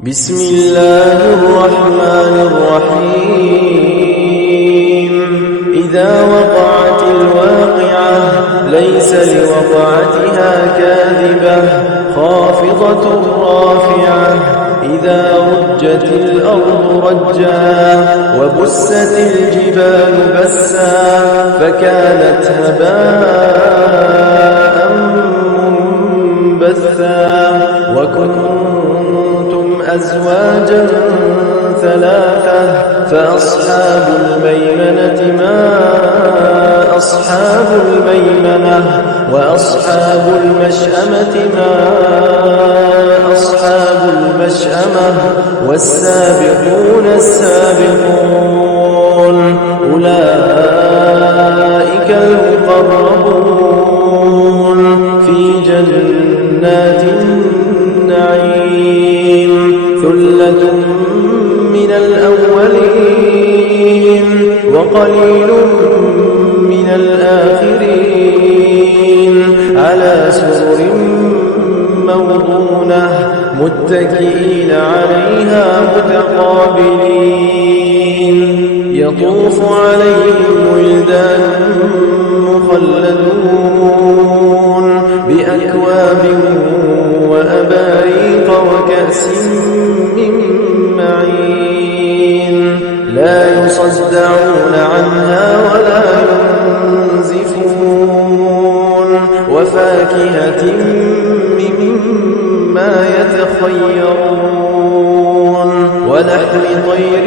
بسم الله الرحمن الرحيم إذا وقعت الواقعة ليس لوقعتها كاذبة خافضة رافعة إذا رجت الأرض رجا وبست الجبال بسا فكانت هباء منبثا وكنتم أزواجا ثلاثة فأصحاب الميمنة ما أصحاب الميمنة وأصحاب المشأمة ما أصحاب المشأمة والسابقون السابقون أولئك المقربون في جنات النعيم ثلة من الأولين وقليل من الآخرين على سرر موضونة متكئين عليها متقابلين يطوف عليهم ولدان مخلدون بأكواب وأباريق وكأس من معين لا يصدعون عنها ولا ينزفون وفاكهة مما يتخيرون ولحم طير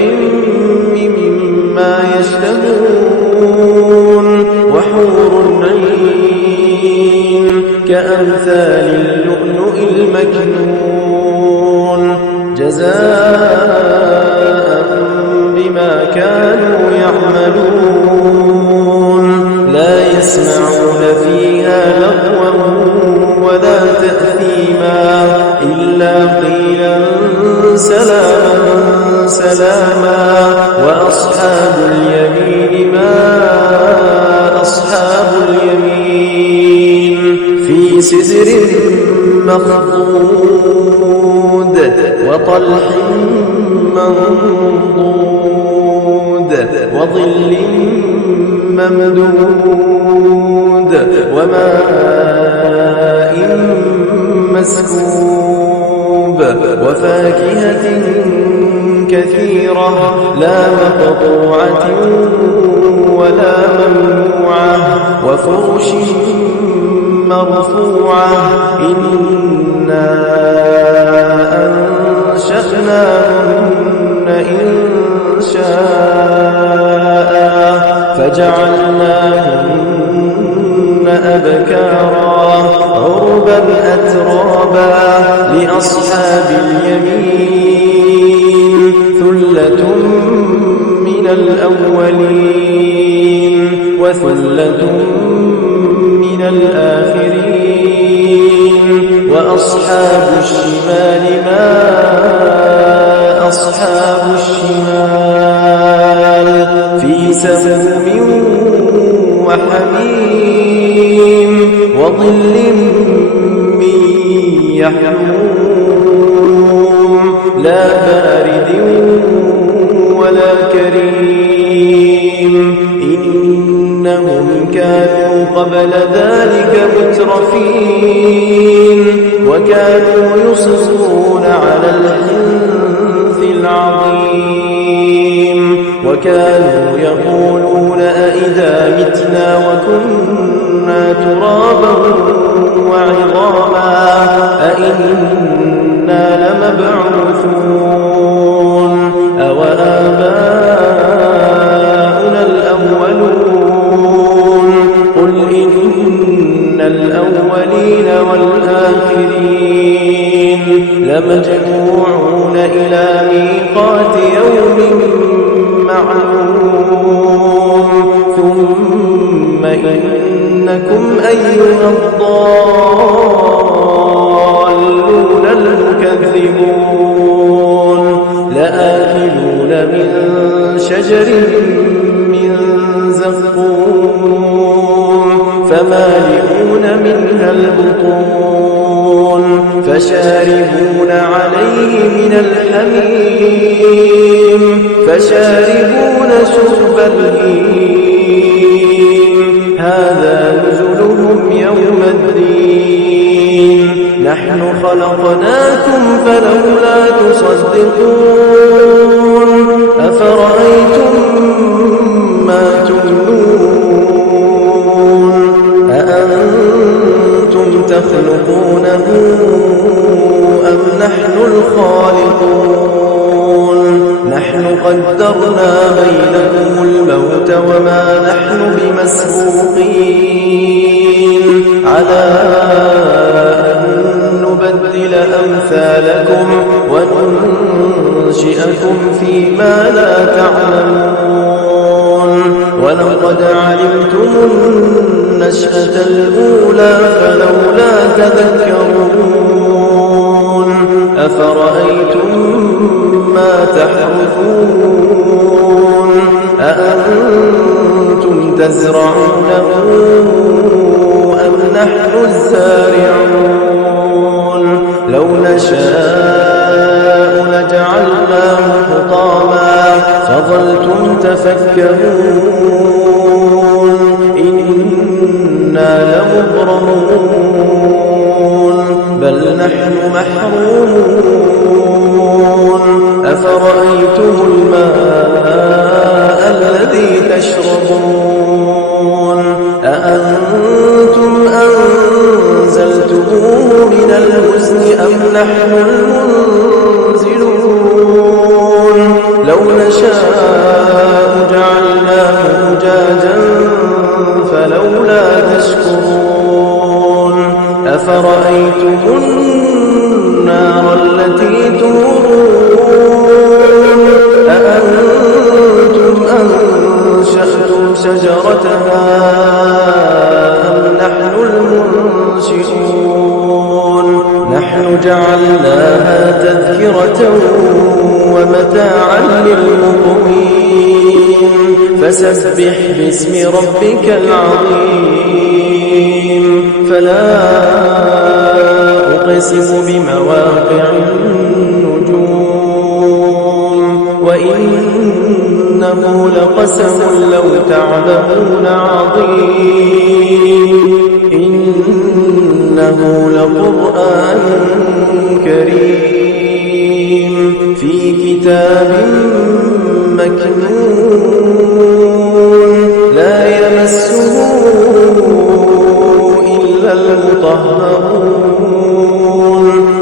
مما يشتهون وحور عين كأمثال اللؤلؤ المكنون جزاء بما كانوا يعملون لا يسمعون فيها لغوا ولا تأثيما إلا قيلا سلاما سلاما وأصحاب اليمين ما أصحاب اليمين في سدر مخضود وطلح منضود وظل ممدود وماء مسكوب وفاكهة كثيرة لا مقطوعة ولا ممنوعة وفرش مرفوعة إنا أنشأناهن إنشاء فجعلناهن أبكارا عربا أترابا لأصحاب اليمين ثلة من الأولين وثلة من الآخرين وأصحاب الشمال ما أصحاب الشمال في سموم وحميم وظل من يحموم لا بارد ولا كريم إنهم كانوا قبل ذلك مترفين وكانوا يصرون على الحنث العظيم وكانوا يقولون أئذا متنا وكنا ترابا وعظاما أئنا لمبعوثون أوآباؤنا الأولون قل إن الأولين والآخرين لمجموعون إلى ميقات يوم معلوم ثم إنكم أيها الضالون المكذبون لآكلون من شجر من زقوم فمالئون منها البطون فشاربون عليه من الحميم فشاربون شرب الهيم هذا نزلهم يوم الدين نحن خلقناكم فلولا تصدقون أفرأيتم ما تمنون أأنتم تخلقونه أم نحن الخالقون نحن قدرنا بينكم الموت وما نحن بمسبوقين على أن نبدل أمثالكم وننشئكم فيما لا تعلمون ولقد علمتم النشأة الأولى فلولا تذكرون أفرأيتم ما تحرثون أأنتم تزرعونه أم نحن الزارعون لو نشاء لجعلناه حطاما فظلتم تفكرون إنا لمغرمون بل نحن محرومون أفرأيتم الماء الذي تشربون أأنتم أنزلتموه من المزن أم نحن المنزلون لو نشاء جعلناه أجاجا فلولا تشكرون أفرأيتم النار التي تورون أأنتم أنشأتم شجرتها أم نحن المنشئون نحن جعلناها تذكرة ومتاعا للمقوين فسبح باسم ربك العظيم فلا أقسم بمواقع النجوم وإنه لقسم لو تعلمون عظيم إنه لقرآن كريم في كتاب مكنون لا يمسه إلا المطهرون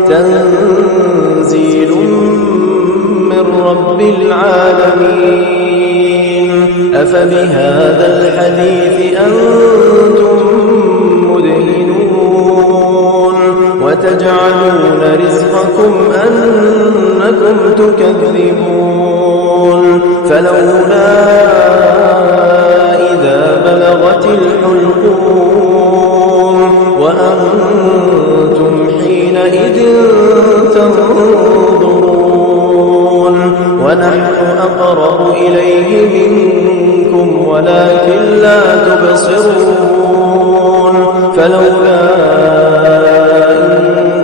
تنزيل من رب العالمين أفبهذا الحديث أنتم مدهنون وتجعلون رزقكم أنكم تكذبون فلولا إذا بلغت الحلقوم وأنتم حينئذ تنظرون ونحن أقرب إليه منكم ولكن لا تبصرون فلولا إن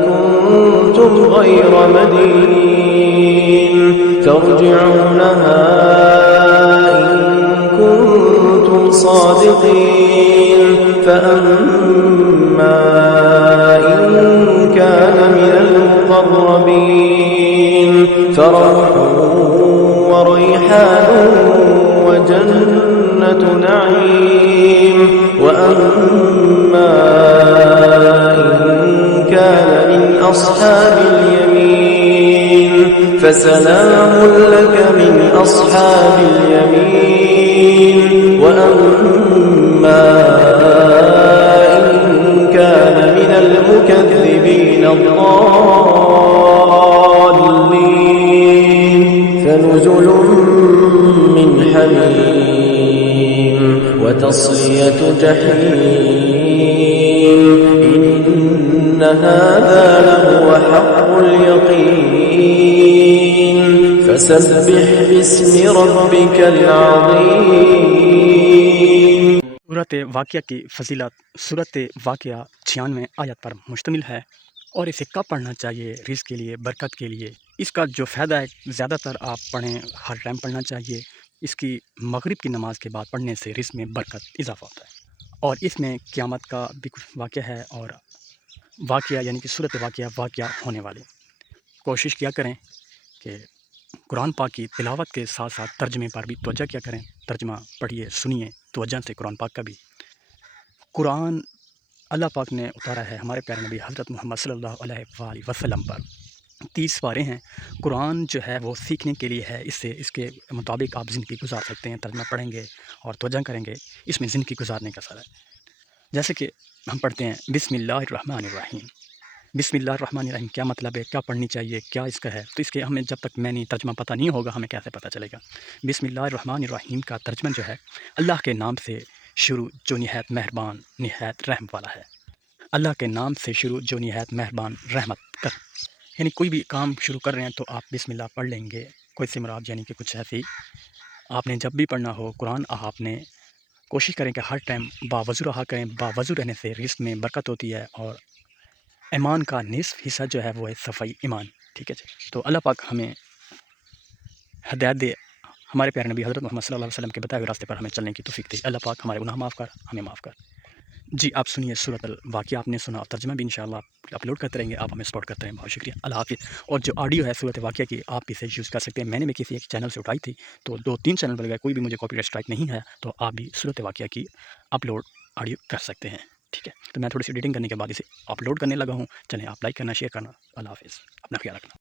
كنتم غير مدينين ترجعونها إن كنتم صادقين فأما إن كان من المقربين فروح وريحان وجنة نعيم وأما إن كان من أصحاب اليمين فسلام لك من أصحاب اليمين وأما إن كان من المكذبين الضالين فنزل من حميم وتصلية جحيم إن هذا لهو حق اليقين فسبح باسم ربك العظيم। सूरत वाक़िया की फजीलत सूरत वाक़िया 96 आयत पर मुश्तमिल है। اور اسے کب پڑھنا چاہیے؟ رزق کے لیے، برکت کے لیے۔ اس کا جو فائدہ ہے زیادہ تر آپ پڑھیں، ہر ٹائم پڑھنا چاہیے۔ اس کی مغرب کی نماز کے بعد پڑھنے سے رزق میں برکت اضافہ ہوتا ہے، اور اس میں قیامت کا بھی کچھ واقعہ ہے، اور واقعہ یعنی کہ صورت واقعہ ہونے والے۔ کوشش کیا کریں کہ قرآن پاک کی تلاوت کے ساتھ ساتھ ترجمے پر بھی توجہ کیا کریں، ترجمہ پڑھیے، سنیے توجہ سے قرآن پاک کا بھی۔ قرآن اللہ پاک نے اتارا ہے ہمارے پیارے نبی حضرت محمد صلی اللہ علیہ وآلہ وسلم پر۔ 30 پارے ہیں۔ قرآن جو ہے وہ سیکھنے کے لیے ہے، اس کے مطابق آپ زندگی گزار سکتے ہیں۔ ترجمہ پڑھیں گے اور توجہ کریں گے، اس میں زندگی گزارنے کا سر ہے۔ جیسے کہ ہم پڑھتے ہیں بسم اللہ الرحمن الرحیم۔ بسم اللہ الرحمن الرحیم کیا مطلب ہے، کیا پڑھنی چاہیے، کیا اس کا ہے؟ تو اس کے ہمیں جب تک میں نہیں ترجمہ پتہ نہیں ہوگا ہمیں کیسے پتہ چلے گا؟ بسم اللہ الرحمن الرحیم کا ترجمہ جو ہے اللہ کے نام سے شروع جو نہایت مہربان نہایت رحم والا ہے۔ اللہ کے نام سے شروع جو نہایت مہربان رحمت کر، یعنی کوئی بھی کام شروع کر رہے ہیں تو آپ بسم اللہ پڑھ لیں گے۔ کوئی سے مراد یعنی کہ کچھ ایسی آپ نے جب بھی پڑھنا ہو قرآن، آپ نے کوشش کریں کہ ہر ٹائم باوضو رہا کریں۔ باوضو رہنے سے رزق میں برکت ہوتی ہے، اور ایمان کا نصف حصہ جو ہے وہ ہے صفائی ایمان۔ ٹھیک ہے جی، تو اللہ پاک ہمیں ہدایت دے، ہمارے پیارے نبی حضرت محمد صلی اللہ علیہ وسلم کے بتائے ہوئے راستے پر ہمیں چلنے کی توفیق دے۔ اللہ پاک ہمارے گناہ معاف کر، ہمیں معاف کر۔ جی آپ سنیے سورۃ الواقعہ، آپ نے سنا، اور ترجمہ بھی انشاءاللہ اپلوڈ کرتے رہیں گے۔ آپ ہمیں سپورٹ کرتے رہیں، بہت شکریہ، اللہ حافظ۔ اور جو آڈیو ہے سورۃ واقعہ کی، آپ اسے یوز کر سکتے ہیں۔ میں نے بھی کسی ایک چینل سے اٹھائی تھی، تو 2-3 چینل پر گئے، کوئی بھی مجھے کاپی رائٹ اسٹرائک نہیں ہے، تو آپ بھی سورۃ واقعہ کی اپلوڈ آڈیو کر سکتے ہیں۔ ٹھیک ہے، تو میں تھوڑی سی ایڈیٹنگ کرنے کے بعد اسے اپلوڈ کرنے لگا ہوں۔ چلیں آپ لائک کرنا، شیئر کرنا۔ اللہ حافظ، اپنا خیال رکھنا۔